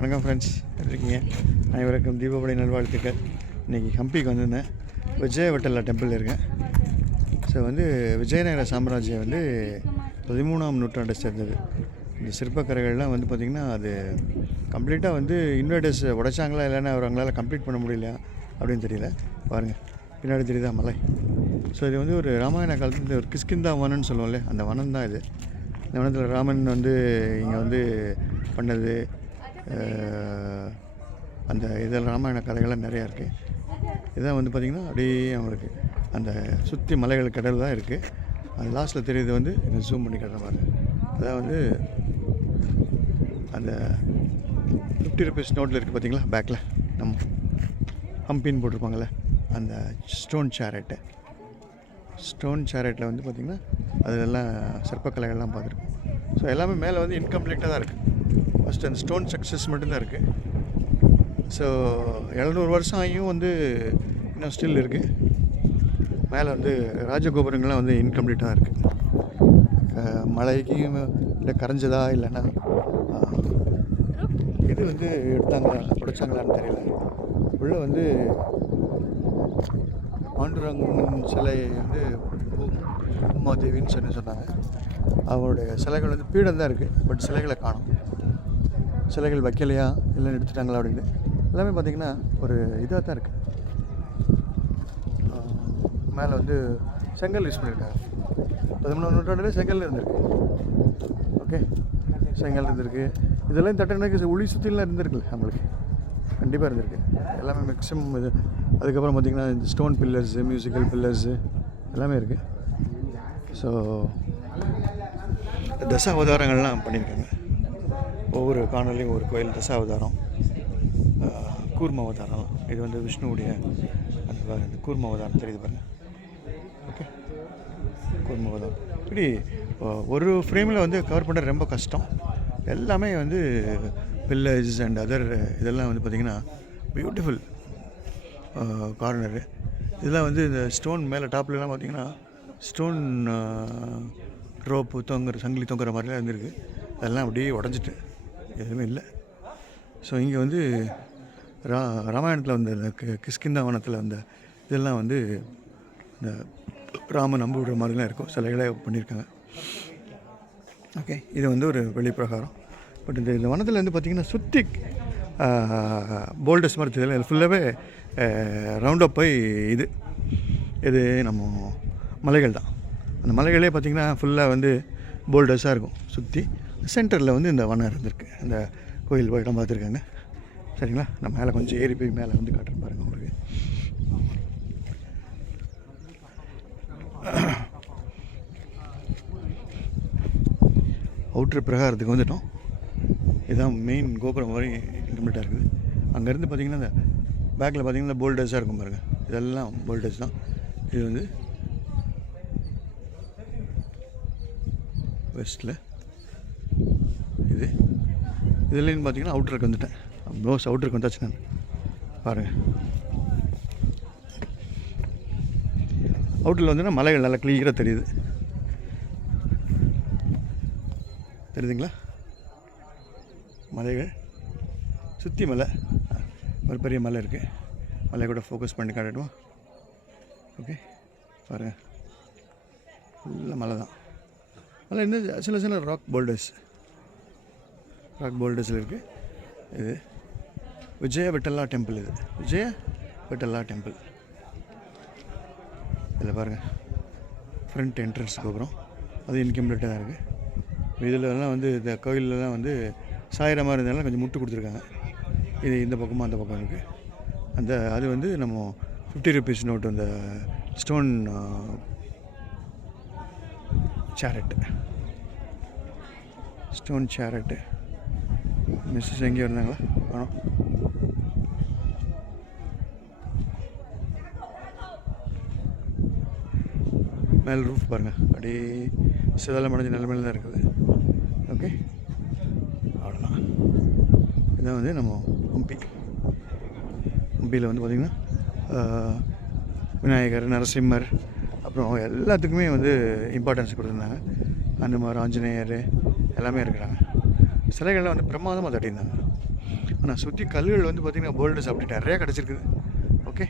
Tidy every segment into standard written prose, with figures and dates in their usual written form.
வணக்கம் ஃப்ரெண்ட்ஸ், எப்படி இருக்கீங்க? அனைவருக்கும் தீபாவளி நல்வாழ்த்துக்கள். இன்றைக்கி ஹம்பிக்கு வந்திருந்தேன். விஜயவட்டலா டெம்பிள் இருக்கேன். ஸோ விஜயநகர சாம்ராஜ்யம் 13ஆம் நூற்றாண்டை சேர்ந்தது. இந்த சிற்பக்கரைகள்லாம் பார்த்திங்கன்னா அது கம்ப்ளீட்டாக இன்வெர்டர்ஸ் உடைச்சாங்களா இல்லைன்னா அவங்களால கம்ப்ளீட் பண்ண முடியல அப்படின்னு தெரியல. பாருங்கள், பின்னாடி தெரியுதா மலை. ஸோ இது ஒரு ராமாயண காலத்தில் ஒரு கிஷ்கிந்தா வனம்னு சொல்லுவோம்ல, அந்த வனம் தான் இது. இந்த வனத்தில் ராமன் இங்கே பண்ணது, அந்த இதெல்லாம் ராமாயண கதைகள்லாம் நிறையா இருக்குது. இதான் பார்த்திங்கன்னா அப்படியே அவங்களுக்கு அந்த சுற்றி மலைகள் கடல் தான் இருக்குது. அது லாஸ்ட்டில் தெரியுது இதை ஜூம் பண்ணி கட்டுற மாதிரி. அதான் அந்த 50 rupees நோட்டில் இருக்குது பார்த்திங்களா, பேக்கில் நம்ம ஹம்பின்னு போட்டிருப்பாங்கள்ல, அந்த ஸ்டோன் சேரட்டில் பார்த்திங்கன்னா அதெல்லாம் சிற்பக்கலைகள்லாம் பார்த்துருக்கோம். ஸோ எல்லாமே மேலே இன்கம்ப்ளீட்டாக தான் இருக்குது. ஃபஸ்ட்டு அந்த ஸ்டோன் சக்ஸஸ் மட்டும்தான் இருக்குது. ஸோ 700 வருஷம் ஆகியும் இன்னும் ஸ்டில் இருக்குது. மேலே ராஜகோபுரங்கள்லாம் இன்கம்ப்ளீட்டாக இருக்குது. மழைக்கும் இல்லை கரைஞ்சதா இல்லைன்னா இது எடுத்தாங்களா உடைச்சாங்களான்னு தெரியல. உள்ளே பாண்டுரங்கன் சிலை உமாதேவின்னு சொன்னாங்க. அவங்களுடைய சிலைகள் பீடம் தான் இருக்குது, பட் சிலைகளை காணும். சிலைகள் வைக்கலையா இல்லைன்னு எடுத்துட்டாங்களா அப்படின்னு எல்லாமே பார்த்திங்கன்னா ஒரு இதாக தான் இருக்குது. மேலே செங்கல் யூஸ் பண்ணியிருக்காங்க. 13ஆம் நூற்றாண்டில் செங்கல் இருந்திருக்கு. ஓகே, செங்கல் இருந்திருக்கு. இதெல்லாம் தட்டணைக்கு ஒளி சுற்றிலாம் இருந்திருக்குல்ல, நம்மளுக்கு கண்டிப்பாக இருந்திருக்கு. எல்லாமே மேக்ஸிமம் இது. அதுக்கப்புறம் பார்த்திங்கன்னா இந்த ஸ்டோன் பில்லர்ஸு, மியூசிக்கல் பில்லர்ஸு எல்லாமே இருக்குது. ஸோ தசாவதாரங்கள்லாம் பண்ணியிருக்காங்க. ஒவ்வொரு காணொலியும் ஒரு கோயில் தசாவதாரம், கூர்ம அவதாரம். இது விஷ்ணுவுடைய அந்த கூர்ம அவதாரம் தெரியுது பாருங்கள். ஓகே, கூர்ம அவதாரம். இப்படி ஒரு ஃப்ரேமில் கவர் பண்ணுறது ரொம்ப கஷ்டம். எல்லாமே பில்லர்ஸ் அண்ட் அதர் இதெல்லாம் பார்த்திங்கன்னா பியூட்டிஃபுல் கார்னரு. இதெல்லாம் இந்த ஸ்டோன் மேலே டாப்லலாம் பார்த்திங்கன்னா ஸ்டோன் ரோப்பு சங்கிலி தொங்குற மாதிரிலாம் இருந்திருக்கு. அதெல்லாம் அப்படியே உடஞ்சிட்டு எதுவுமே இல்லை. ஸோ இங்கே ராமாயணத்தில் இந்த கிஷ்கிந்தா வனத்தில் இதெல்லாம் இந்த ராமன் நம்பி விடுற மாதிரிலாம் இருக்கும், சிலைகளே பண்ணியிருக்காங்க. ஓகே, இது ஒரு வெளிப்பிரகாரம். பட் இந்த வனத்தில் பார்த்திங்கன்னா சுற்றி போல்டர்ஸ் மாதிரி தெரியல. ஃபுல்லாகவே ரவுண்ட் அப் போய் இது நம்ம மலைகள் தான். அந்த மலைகளே பார்த்திங்கன்னா ஃபுல்லாக போல்டர்ஸாக இருக்கும் சுற்றி. சென்டரில் இந்த வனம் இருந்திருக்கு. அந்த கோயில் போய் இடம் பார்த்துருக்காங்க. சரிங்களா, நான் மேலே கொஞ்சம் ஏறி போய் மேலே காட்டுறேன் பாருங்கள் உங்களுக்கு. அவுட்ரு பிரகாரத்துக்கு வந்துட்டோம். இதுதான் மெயின் கோபுரம் மாதிரி இன்கம்ப்ளீட்டாக இருக்குது. அங்கேருந்து பார்த்திங்கன்னா இந்த பேக்கில் பார்த்திங்கன்னா போல்டர்ஸாக இருக்கும் பாருங்கள். இதெல்லாம் போல்டர்ஸ் தான். இது வெஸ்ட்டில் இதுலேன்னு பார்த்திங்கன்னா அவுட்ருக்கு வந்துட்டேன். அவுட்ருக்கு வந்தாச்சு நான். பாருங்கள், அவுட்டரில் மலைகள் நல்லா கிளியராக தெரியுதுங்களா? மலைகள் சுற்றி மலை, ஒரு பெரிய மலை இருக்குது. மலை கூட ஃபோக்கஸ் பண்ணி காட்டிடுவோம். ஓகே, பாருங்கள், ஃபுல்லாக மலை தான். மலை சின்ன சின்ன ராக் போல்டர்ஸில் இருக்குது. இது விஜயவட்டலா டெம்பிள். இது விஜயவட்டலா டெம்பிள். இதில் பாருங்கள், ஃப்ரண்ட் என்ட்ரன்ஸ் கோபுரம் அது இன்கம்ப்ளீட்டாக தான் இருக்குது. இதிலலாம் இந்த கோயிலெலாம் சாயிற மாதிரி இருந்தாலும் கொஞ்சம் முட்டு கொடுத்துருக்காங்க. இது இந்த பக்கமும் அந்த பக்கம் இருக்குது. அது நம்ம 50 rupees நோட்டு, அந்த ஸ்டோன் சேரட்டு. மிஸ்ஸஸ் எங்கேயோ இருந்தாங்களா? ஆனோம். மேல் ரூஃப் பாருங்கள், அப்படியே சிதலம் அடைஞ்ச நிலைமையில் தான் இருக்குது. ஓகே, அவ்வளோதான். இதான் நம்ம ஹம்பியில் பார்த்திங்கன்னா விநாயகர், நரசிம்மர், அப்புறம் எல்லாத்துக்குமே இம்பார்ட்டன்ஸ் கொடுத்துருந்தாங்க. அனுமார், ஆஞ்சநேயர் எல்லாமே இருக்கிறாங்க. சிலைகள்லாம் பிரமாதமாக தட்டியிருந்தாங்க. ஆனால் சுற்றி கல்லுகள் வந்து பார்த்திங்கன்னா போல்டர்ஸ் அப்படி நிறையா கிடச்சிருக்குது. ஓகே,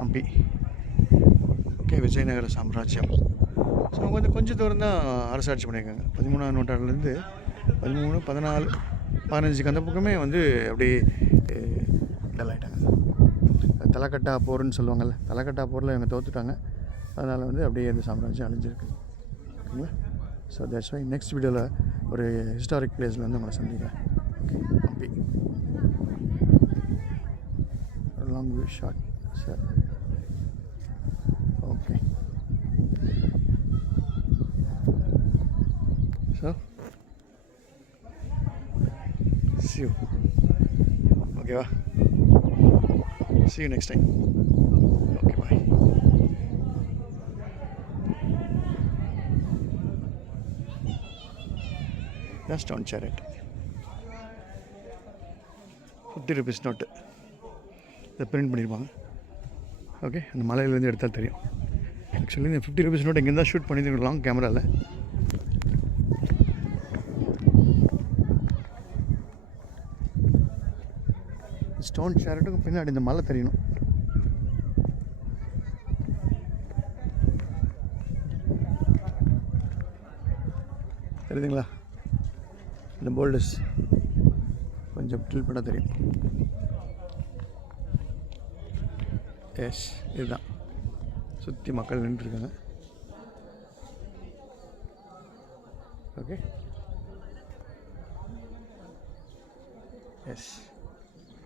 ஹம்பி. ஓகே, விஜயநகர சாம்ராஜ்யம். ஸோ அவங்க வந்து கொஞ்சம் தூரம் தான் அரசாட்சி பண்ணியிருக்காங்க. 13ஆம் நூற்றாண்டுலேருந்து 13, 14, 15க்கு அந்த பக்கமே வந்து அப்படி டல்லாயிட்டாங்க. தலைக்கட்டா போர்னு சொல்லுவாங்கள்ல, தலைக்கட்டா போரில் இவங்க தோற்றுட்டாங்க. அதனால் வந்து அப்படியே இந்த சாம்ராஜ்யம் அழிஞ்சிருக்கு. ஓகேங்களா? ஸோ தட்ஸ் வை நெக்ஸ்ட் வீடியோவில் ஒரு ஹிஸ்டாரிக் பிளேஸில் வந்து உங்களை சந்திக்கிறேன். Okay, Hampi. Long view shot sir. Okay, so see you. ஓகேவா? See you next time. Okay, bye. That's Stone Chariot. 50 rupees note இதை பிரிண்ட் பண்ணியிருப்பாங்க. ஓகே, அந்த மலையிலேருந்து எடுத்தால் தெரியும். ஆக்சுவலி இந்த 50 rupees நோட் எங்கேருந்து தான் ஷூட் பண்ணியிருக்கலாம் கேமராவில். ஸ்டோன் சேரட்டுக்கு பின்னாடி இந்த மலை தெரியணும். தெரியுதுங்களா? இந்த போல்டர்ஸ் கொஞ்சம் டில் பண்ண தெரியும். எஸ், இதுதான் சுற்றி மக்கள் நின்றுருக்காங்க. Okay, S.